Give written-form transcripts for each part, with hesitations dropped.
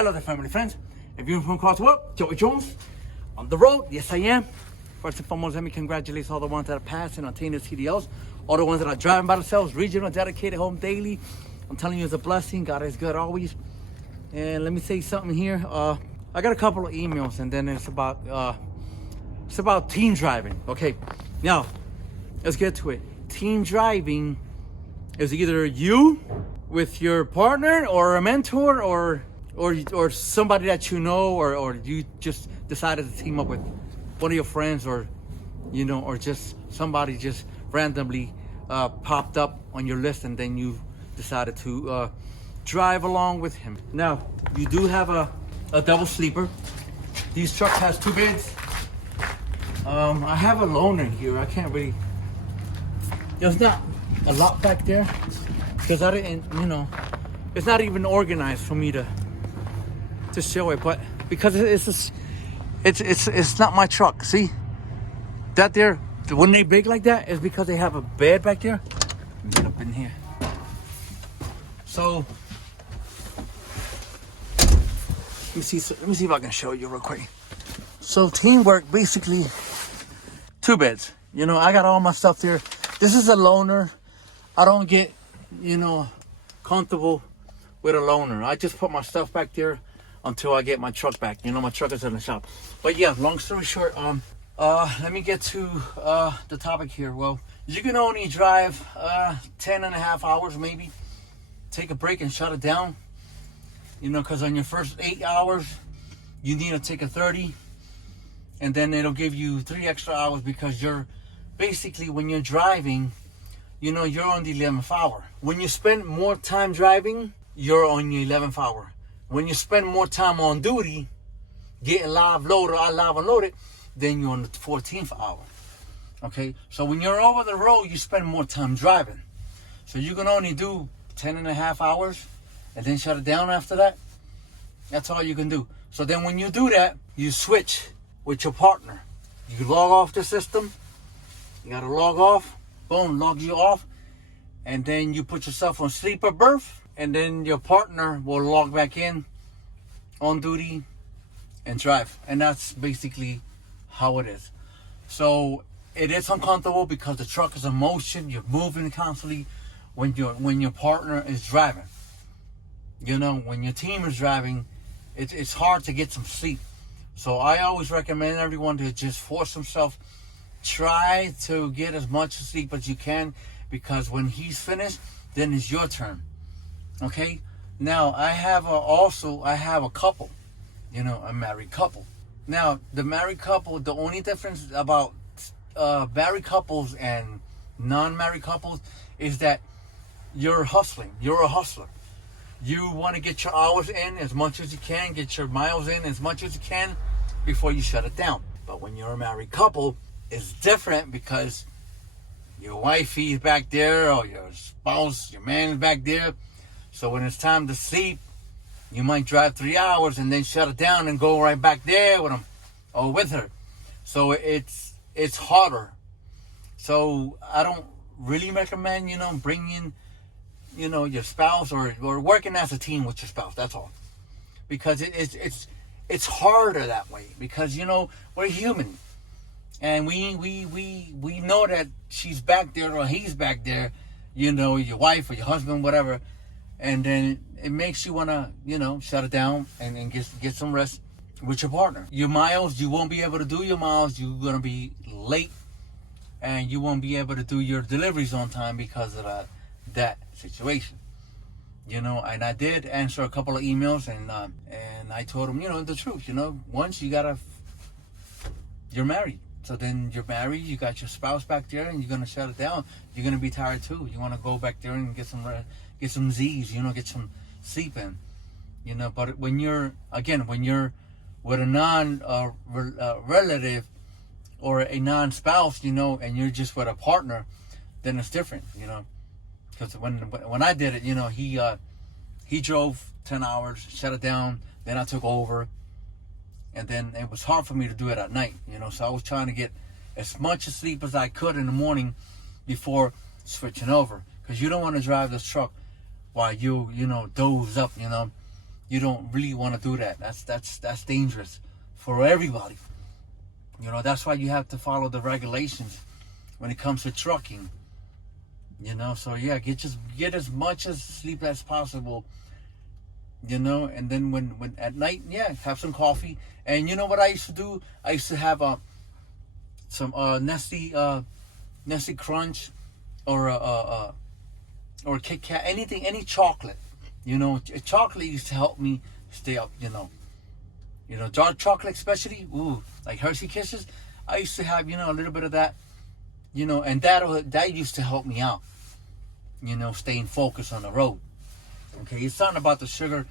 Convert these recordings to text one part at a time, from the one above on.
Hello there, family friends. If you're from across the world, Joey Jones on the road. Yes, I am. First and foremost, let me congratulate all the ones that are passing on TNS CDLs, all the ones that are driving by themselves, regional, dedicated, home daily. I'm telling you, it's a blessing. God is good always. And let me say something here. I got a couple of emails, and then it's about teen driving. Okay, now let's get to it. Teen driving is either you with your partner or a mentor or somebody that you know, or you just decided to team up with one of your friends, or or just somebody just randomly popped up on your list, and then you decided to drive along with him. Now, you do have a double sleeper. These trucks has two beds. I have a loaner here. I can't really, there's not a lot back there because I didn't, it's not even organized for me to show it, but because it's not my truck. See that there, when they big like that, is because they have a bed back there. Get up in here. So let me see if I can show you real quick. So teamwork, basically two beds. I got all my stuff there. This is a loaner. I don't get comfortable with a loaner. I just put my stuff back there until I get my truck back. My truck is in the shop. But yeah, long story short, let me get to the topic here. Well, you can only drive 10 and a half hours maybe. Take a break and shut it down. Because on your first 8 hours, you need to take a 30. And then it'll give you 3 extra hours because you're basically, when you're driving, you're on the 11th hour. When you spend more time driving, you're on your 11th hour. When you spend more time on duty, getting live loaded or live unloaded, then you're on the 14th hour. Okay? So when you're over the road, you spend more time driving. So you can only do 10 and a half hours and then shut it down after that. That's all you can do. So then when you do that, you switch with your partner. You log off the system. You got to log off. Boom, log you off. And then you put yourself on sleeper berth. And then your partner will log back in on duty and drive. And that's basically how it is. So it is uncomfortable because the truck is in motion. You're moving constantly when your partner is driving. When your team is driving, it's hard to get some sleep. So I always recommend everyone to just force themselves. Try to get as much sleep as you can, because when he's finished, then it's your turn. Okay? Now, I have a couple, a married couple. Now, the married couple, the only difference about married couples and non-married couples is that you're hustling. You're a hustler. You want to get your hours in as much as you can, get your miles in as much as you can before you shut it down. But when you're a married couple, it's different because your wifey's back there, or your spouse, your man's back there. So when it's time to sleep, you might drive 3 hours and then shut it down and go right back there with him or with her. So it's harder. So I don't really recommend, bringing, your spouse or working as a team with your spouse. That's all. Because it's harder that way. Because, we're human. And we know that she's back there or he's back there, your wife or your husband, whatever. And then it makes you want to, shut it down and get some rest with your partner. Your miles, you won't be able to do your miles. You're going to be late. And you won't be able to do your deliveries on time because of that situation. And I did answer a couple of emails, and I told them, the truth. Once you're married. So then you're married, you got your spouse back there, and you're going to shut it down. You're going to be tired too. You want to go back there and get some Z's, get some sleep in. But when you're with a non-relative or a non-spouse, and you're just with a partner, then it's different, Because when I did it, he drove 10 hours, shut it down, then I took over. And then it was hard for me to do it at night, So I was trying to get as much sleep as I could in the morning before switching over. Because you don't want to drive this truck while you doze up, you don't really want to do that. That's dangerous for everybody. You know, that's why you have to follow the regulations when it comes to trucking. You know, so yeah, get as much as sleep as possible. You know, and then when at night, yeah, have some coffee. And you know what I used to do? I used to have some Nestle Crunch or Kit Kat, anything, any chocolate. You know, chocolate used to help me stay up. You know, dark chocolate especially. Ooh, like Hershey Kisses. I used to have, you know, a little bit of that. You know, and that used to help me out. You know, staying focused on the road. Okay, it's something about the sugar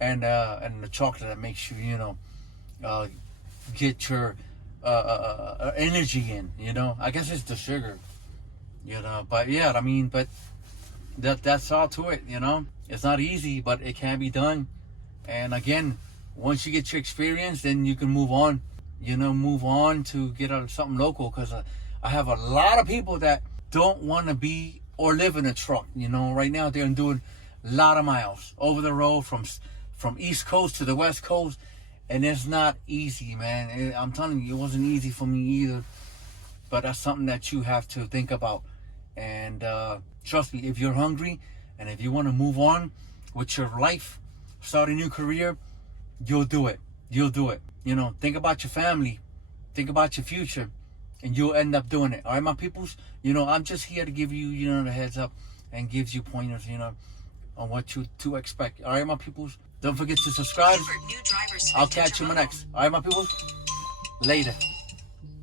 and the chocolate that makes you, you know, get your energy in. You know, I guess it's the sugar. You know, but yeah, I mean, but that's all to it. You know, it's not easy, but it can be done. And again, once you get your experience, then you can move on. You know, move on to get something local. Because I have a lot of people that don't want to be or live in a truck. You know, right now they're doing a lot of miles over the road from East Coast to the West Coast, and it's not easy, man. I'm telling you, it wasn't easy for me either. But that's something that you have to think about. And trust me, if you're hungry and if you want to move on with your life, start a new career, you'll do it. You'll do it. You know, think about your family, think about your future, and you'll end up doing it. All right, my peoples? You know, I'm just here to give you, you know, the heads up and gives you pointers, you know, on what to expect. All right, my peoples? Don't forget to subscribe. I'll catch you in my next. All right, my peoples? Later.